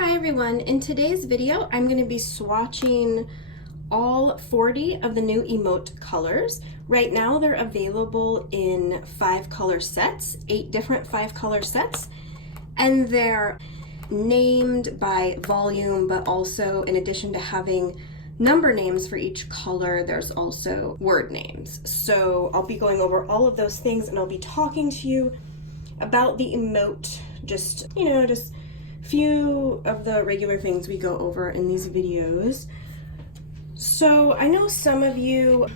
Hi everyone, in today's video I'm going to be swatching all 40 of the new emote colors. Right now they're available in 5 color sets, 8 different 5 color sets, and they're named by volume, but also in addition to having number names for each color, there's also word names. So I'll be going over all of those things and I'll be talking to you about the emote, just few of the regular things we go over in these videos. So I know some of you,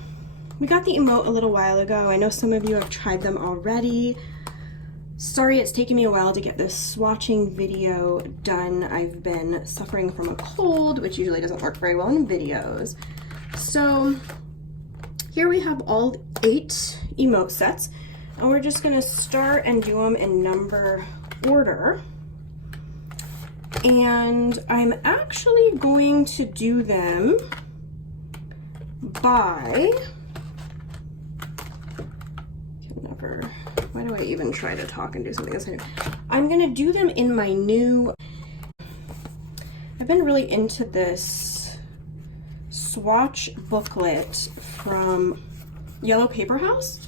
we got the emote a little while ago. I know some of you have tried them already. Sorry it's taken me a while to get this swatching video done. I've been suffering from a cold, which usually doesn't work very well in videos. So here we have all 8 emote sets, and we're just gonna start and do them in number order. And I'm actually going to do them by, why do I even try to talk and do something else? I'm gonna do them in my new, I've been really into this swatch booklet from Yellow Paper House.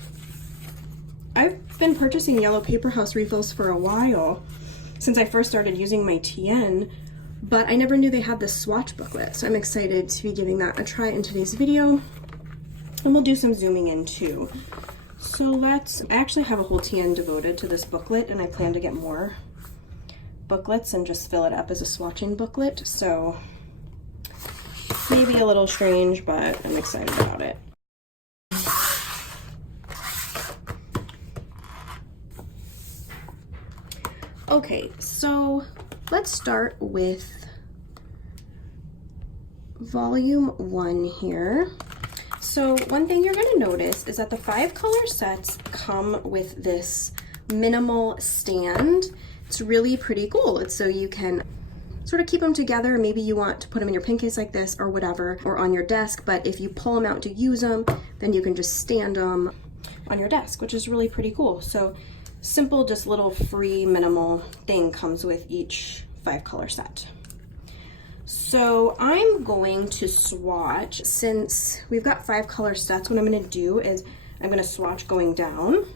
I've been purchasing Yellow Paper House refills for a while, since I first started using my TN, but I never knew they had this swatch booklet, so I'm excited to be giving that a try in today's video, and we'll do some zooming in too. So I actually have a whole TN devoted to this booklet, and I plan to get more booklets and just fill it up as a swatching booklet, so maybe a little strange, but I'm excited about it. Okay, so let's start with volume 1 here. So one thing you're going to notice is that the 5 color sets come with this minimal stand. It's really pretty cool. It's so you can sort of keep them together. Maybe you want to put them in your pen case like this or whatever, or on your desk, but if you pull them out to use them, then you can just stand them on your desk, which is really pretty cool. So simple, just little free minimal thing comes with each 5 color set. So I'm going to swatch, since we've got 5 color sets, what I'm going to do is I'm going to swatch going down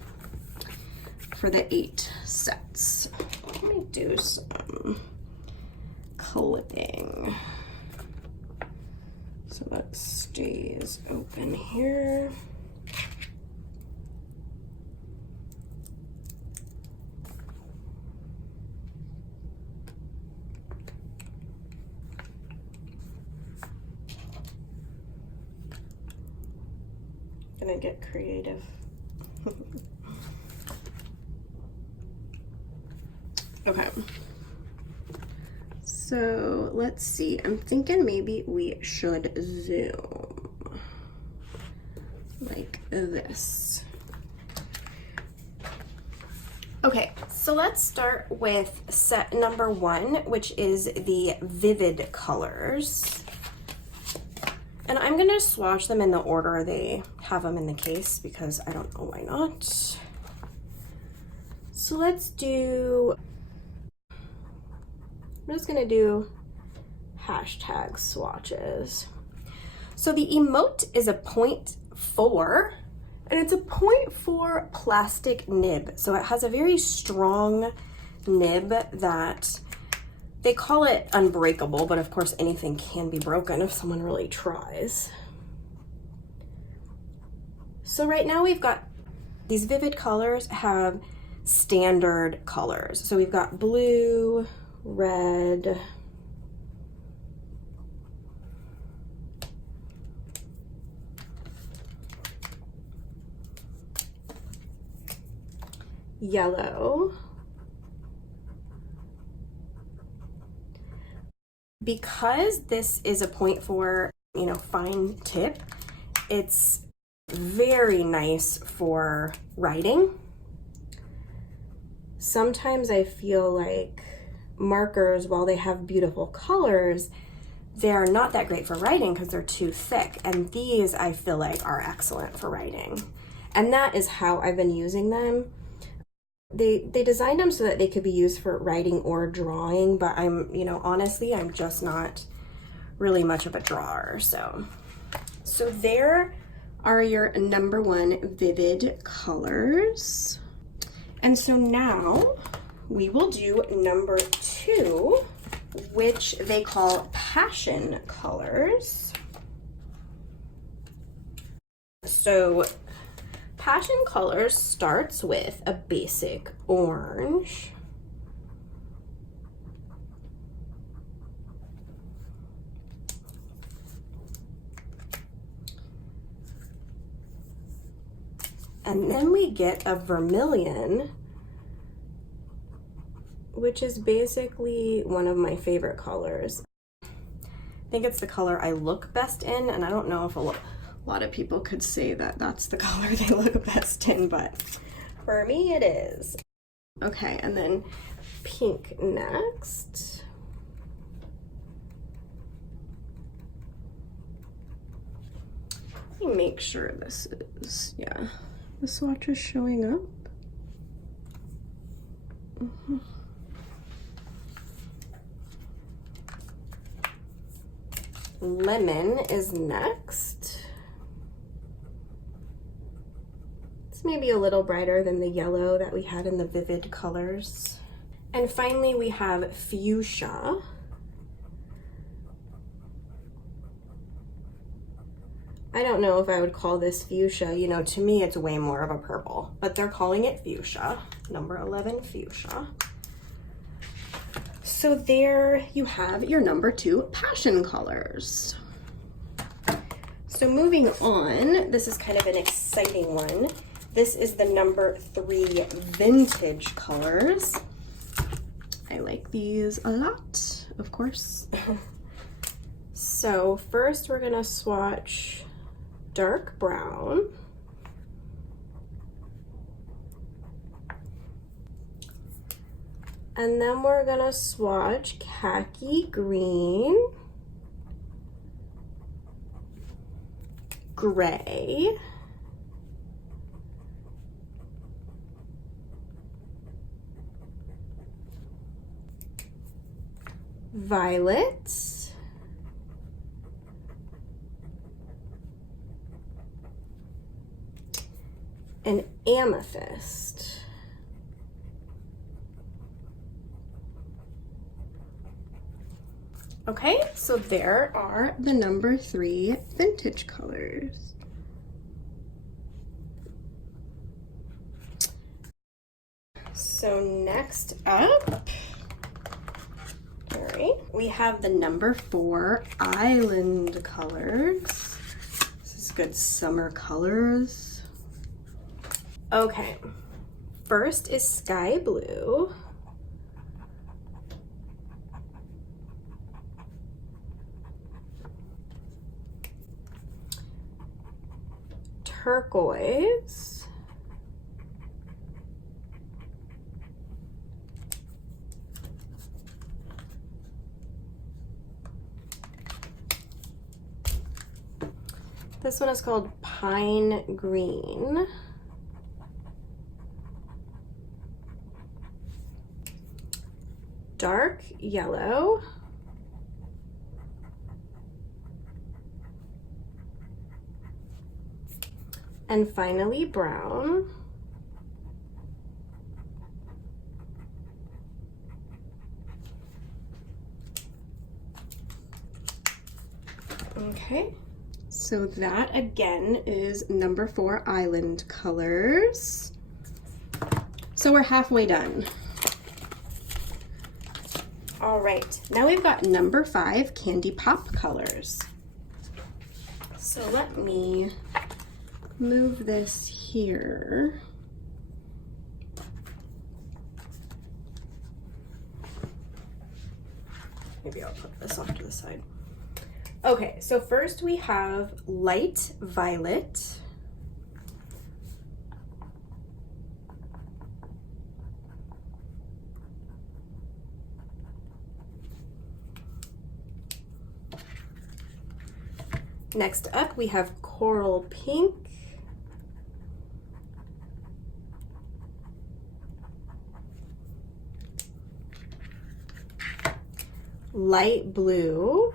for the 8 sets. Let me do some clipping so that stays open here. Gonna get creative. Okay, so let's see, I'm thinking maybe we should zoom like this. Okay, so let's start with set number 1, which is the vivid colors. And I'm gonna swatch them in the order they have them in the case because I don't know why not. So let's do, I'm just gonna do hashtag swatches. So the emote is a 0.4, and it's a 0.4 plastic nib. So it has a very strong nib that they call it unbreakable, but of course anything can be broken if someone really tries. So right now we've got these vivid colors have standard colors. So we've got blue, red, yellow, because this is a 0.4, fine tip, it's very nice for writing. Sometimes I feel like markers, while they have beautiful colors, they're not that great for writing because they're too thick. And these I feel like are excellent for writing. And that is how I've been using them. they designed them so that they could be used for writing or drawing, but I'm, you know, honestly, I'm just not really much of a drawer. So there are your number 1 vivid colors. And so now we will do number 2, which they call passion colors. So passion colors starts with a basic orange. And then we get a vermilion, which is basically one of my favorite colors. I think it's the color I look best in, and I don't know if a lot of people could say that that's the color they look best in, but for me it is. Okay, and then pink next. Let me make sure this is, yeah, the swatch is showing up. Lemon is next. It's maybe a little brighter than the yellow that we had in the vivid colors. And finally we have fuchsia. I don't know if I would call this fuchsia, you know, to me it's way more of a purple, but they're calling it fuchsia, number 11 fuchsia. So there you have your number 2 passion colors. So moving on, this is kind of an exciting one. This is the number 3 vintage colors. I like these a lot, of course. So first we're gonna swatch dark brown. And then we're gonna swatch khaki green, gray, violet, and amethyst. Okay, so there are the number 3 vintage colors. So next up, all right, we have the number 4 island colors. This is good summer colors. Okay, first is sky blue. Turquoise, this one is called pine green, dark yellow, and finally brown. Okay, so that again is number 4 island colors. So we're halfway done. All right, now we've got number 5 candy pop colors. So let me move this here. Maybe I'll put this off to the side. Okay, so first we have light violet, next up we have coral pink, light blue,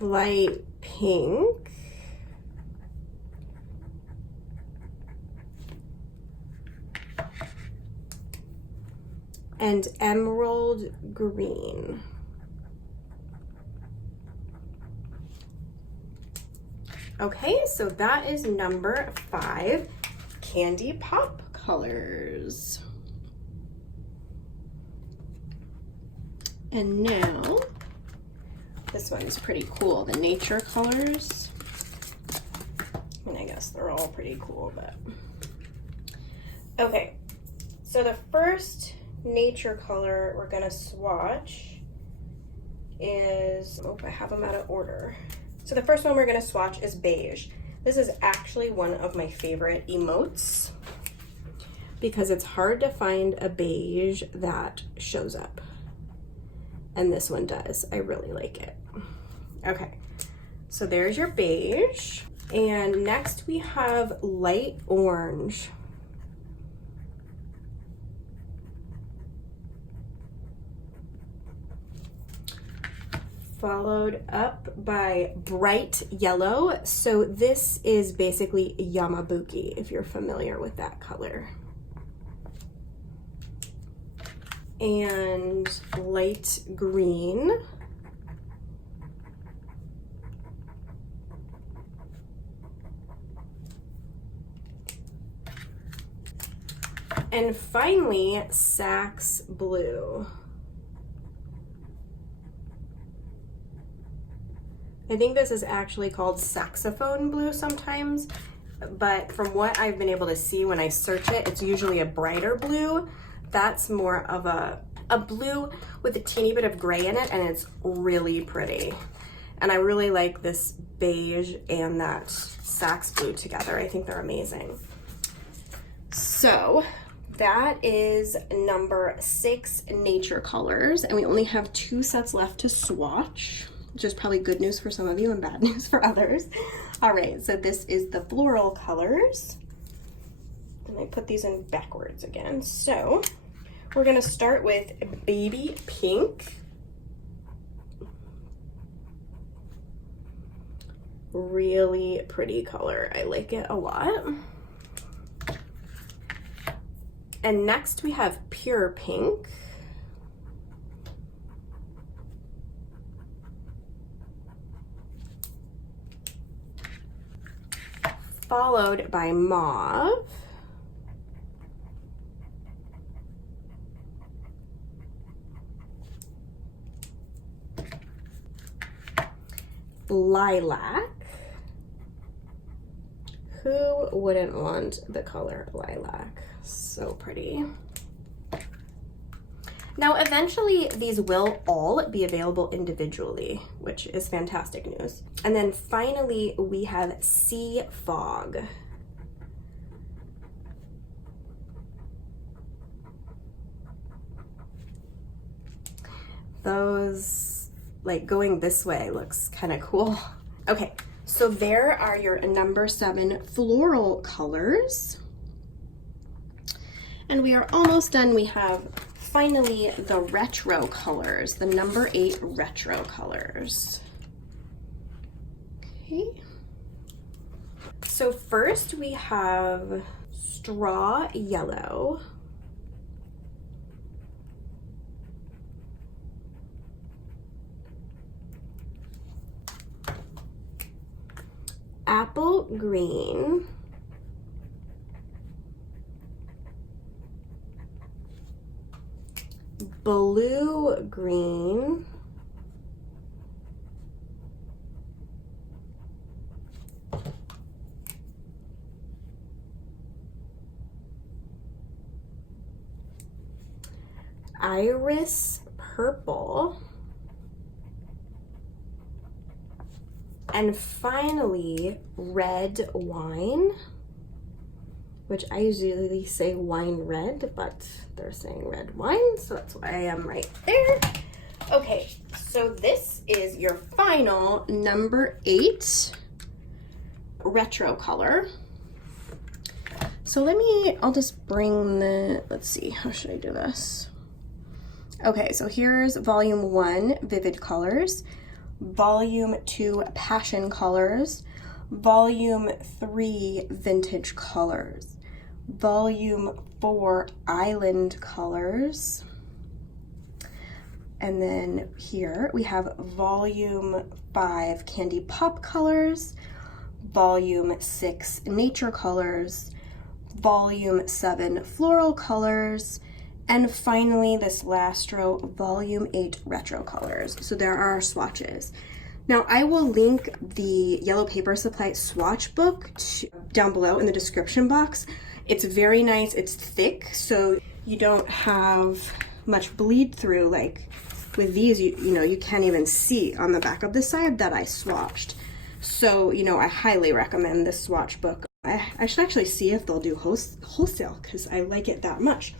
light pink, and emerald green. Okay, so that is number 5, Candy Pop colors. And now, this one's pretty cool, the nature colors. I mean, I guess they're all pretty cool, but. Okay, so the first nature color we're gonna swatch is, oh, I have them out of order. So the first one we're gonna swatch is beige. This is actually one of my favorite emotes because it's hard to find a beige that shows up. And this one does. I really like it. Okay, so there's your beige. And next we have light orange. Followed up by bright yellow. So this is basically Yamabuki, if you're familiar with that color. And light green. And finally, Sax blue. I think this is actually called saxophone blue sometimes, but from what I've been able to see when I search it, it's usually a brighter blue. That's more of a blue with a teeny bit of gray in it, and it's really pretty. And I really like this beige and that sax blue together. I think they're amazing. So that is number 6 nature colors, and we only have 2 sets left to swatch, which is probably good news for some of you and bad news for others. All right, so this is the floral colors. And I put these in backwards again. So we're gonna start with baby pink. Really pretty color. I like it a lot. And next we have pure pink. Followed by mauve. Lilac. Who wouldn't want the color lilac? So pretty. Now, eventually these will all be available individually, which is fantastic news. And then finally, we have Sea Fog. Those, like, going this way looks kind of cool. Okay, so there are your number 7 floral colors. And we are almost done. We have finally the retro colors, the number 8 retro colors. Okay. So first we have straw yellow. Apple green. Blue green. Iris purple. And finally, red wine, which I usually say wine red, but they're saying red wine, so that's why I am right there. Okay, so this is your final number 8 retro color. So I'll just bring let's see, how should I do this? Okay, so here's volume 1, vivid colors, volume 2, passion colors, volume 3, vintage colors, volume 4, island colors, and then here we have volume 5, candy pop colors, volume 6, nature colors, volume 7, floral colors, and finally this last row, volume 8, retro colors. So there are our swatches. Now I will link the Yellow Paper Supply swatch book down below in the description box. It's very nice, it's thick, so you don't have much bleed through. Like with these, you can't even see on the back of the side that I swatched. So, I highly recommend this swatch book. I should actually see if they'll do wholesale because I like it that much.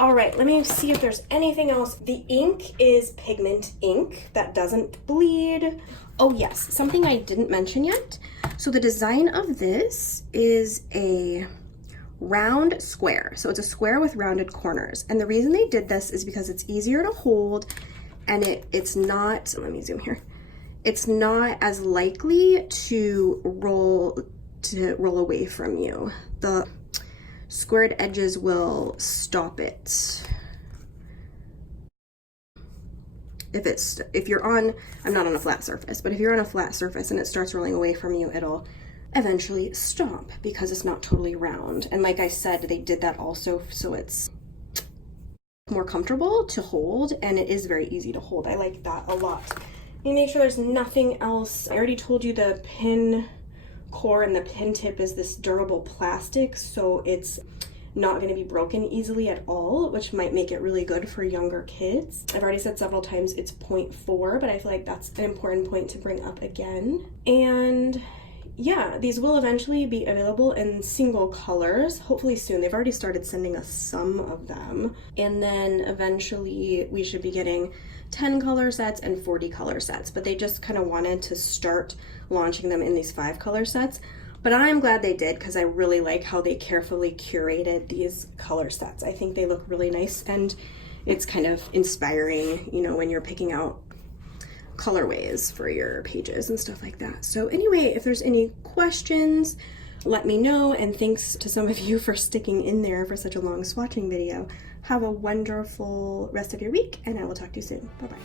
All right, let me see if there's anything else. The ink is pigment ink that doesn't bleed. Oh yes, something I didn't mention yet. So the design of this is a round square. So it's a square with rounded corners. And the reason they did this is because it's easier to hold and it's not, let me zoom here. It's not as likely to roll away from you. The squared edges will stop it. If you're on, I'm not on a flat surface, but if you're on a flat surface and it starts rolling away from you, it'll eventually stop because it's not totally round. And like I said, they did that also so it's more comfortable to hold, and it is very easy to hold. I like that a lot. Let me make sure there's nothing else. I already told you the pin core and the pin tip is this durable plastic, so it's not going to be broken easily at all, which might make it really good for younger kids. I've already said several times it's 0.4, but I feel like that's an important point to bring up again. And yeah, these will eventually be available in single colors, hopefully soon. They've already started sending us some of them. And then eventually we should be getting 10 color sets and 40 color sets, but they just kind of wanted to start launching them in these 5 color sets. But I'm glad they did because I really like how they carefully curated these color sets. I think they look really nice and it's kind of inspiring, when you're picking out colorways for your pages and stuff like that. So anyway, if there's any questions, let me know, and thanks to some of you for sticking in there for such a long swatching video. Have a wonderful rest of your week, and I will talk to you soon. Bye-bye.